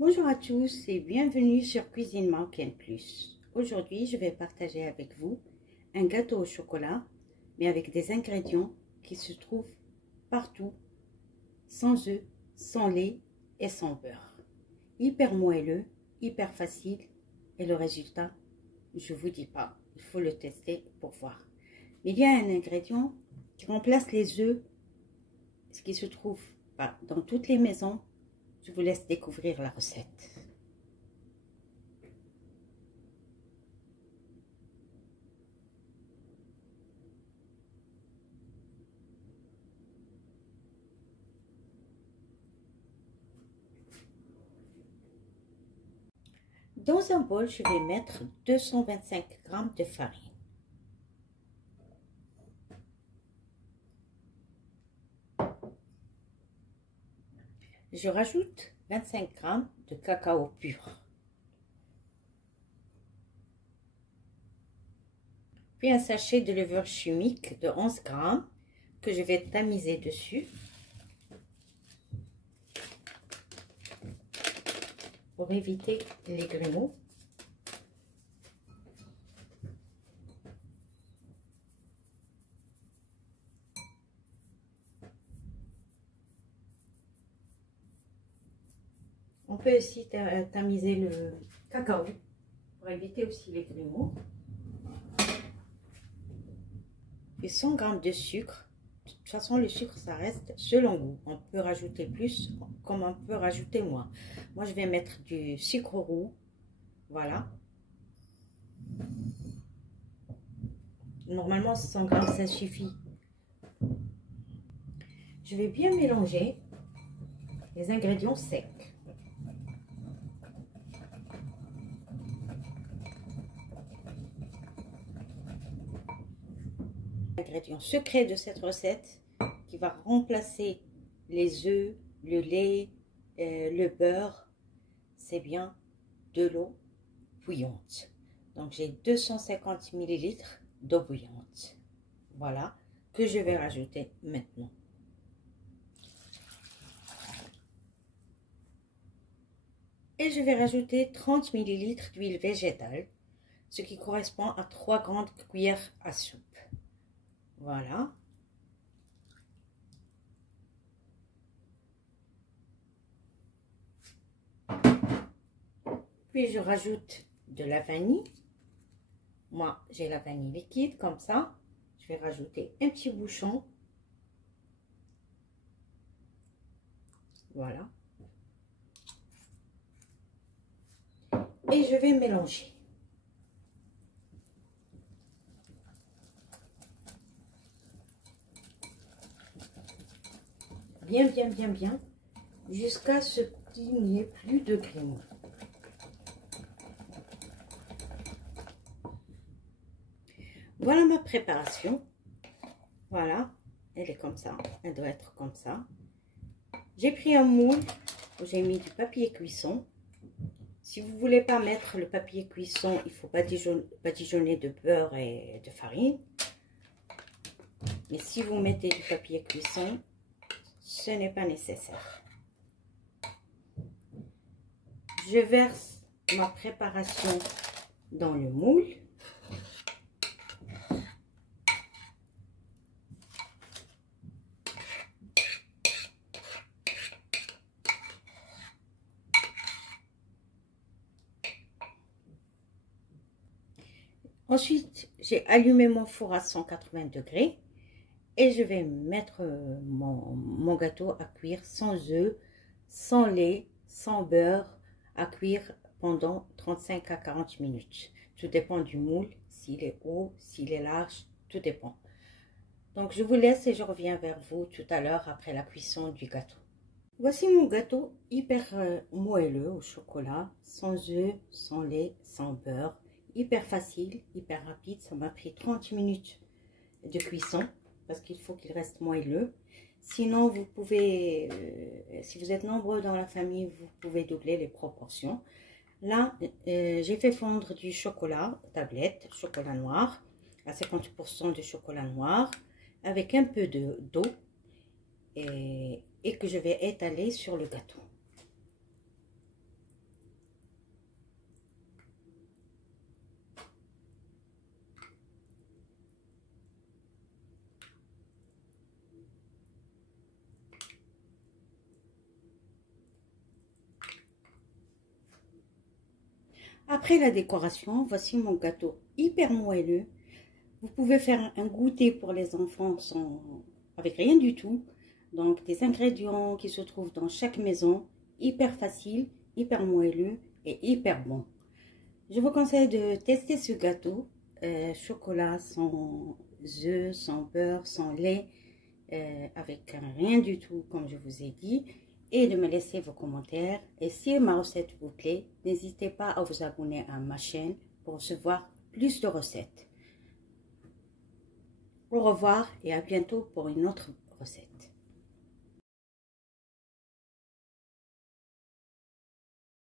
Bonjour à tous et bienvenue sur Cuisine Marocaine Plus. Aujourd'hui, je vais partager avec vous un gâteau au chocolat, mais avec des ingrédients qui se trouvent partout, sans œufs, sans lait et sans beurre. Hyper moelleux, hyper facile et le résultat, je vous dis pas, il faut le tester pour voir. Mais il y a un ingrédient qui remplace les œufs, ce qui se trouve dans toutes les maisons. Je vous laisse découvrir la recette. Dans un bol, je vais mettre 225 g de farine. Je rajoute 25 g de cacao pur. Puis un sachet de levure chimique de 11 g que je vais tamiser dessus. Pour éviter les grumeaux. On peut aussi tamiser le cacao pour éviter aussi les grumeaux. Et 100 g de sucre. De toute façon, le sucre, ça reste selon goût. On peut rajouter plus comme on peut rajouter moins. Moi, je vais mettre du sucre roux. Voilà. Normalement, 100 g, ça suffit. Je vais bien mélanger les ingrédients secs. L'ingrédient secret de cette recette qui va remplacer les œufs, le lait, le beurre, c'est bien de l'eau bouillante. Donc j'ai 250 ml d'eau bouillante. Voilà, que je vais rajouter maintenant. Et je vais rajouter 30 ml d'huile végétale, ce qui correspond à 3 grandes cuillères à soupe. Voilà. Puis je rajoute de la vanille. Moi, j'ai la vanille liquide comme ça. Je vais rajouter un petit bouchon. Voilà. Et je vais mélanger. Bien, jusqu'à ce qu'il n'y ait plus de grumeaux. Voilà ma préparation. Voilà, elle est comme ça, elle doit être comme ça. J'ai pris un moule où j'ai mis du papier cuisson. Si vous ne voulez pas mettre le papier cuisson, il faut badigeonner de beurre et de farine. Mais si vous mettez du papier cuisson, ce n'est pas nécessaire. Je verse ma préparation dans le moule. Ensuite, j'ai allumé mon four à 180 degrés. Et je vais mettre mon gâteau à cuire sans œufs, sans lait, sans beurre, à cuire pendant 35 à 40 minutes. Tout dépend du moule, s'il est haut, s'il est large, tout dépend. Donc je vous laisse et je reviens vers vous tout à l'heure après la cuisson du gâteau. Voici mon gâteau hyper moelleux au chocolat, sans œufs, sans lait, sans beurre. Hyper facile, hyper rapide, ça m'a pris 30 minutes de cuisson. Parce qu'il faut qu'il reste moelleux. Sinon, vous pouvez, si vous êtes nombreux dans la famille, vous pouvez doubler les proportions. Là, j'ai fait fondre du chocolat tablette, chocolat noir, à 50% de chocolat noir, avec un peu d'eau, et que je vais étaler sur le gâteau. Après la décoration, voici mon gâteau hyper moelleux. Vous pouvez faire un goûter pour les enfants avec rien du tout. Donc des ingrédients qui se trouvent dans chaque maison, hyper facile, hyper moelleux et hyper bon. Je vous conseille de tester ce gâteau, chocolat sans œufs, sans beurre, sans lait, avec rien du tout comme je vous ai dit, et de me laisser vos commentaires. Et si ma recette vous plaît, n'hésitez pas à vous abonner à ma chaîne pour recevoir plus de recettes. Au revoir et à bientôt pour une autre recette.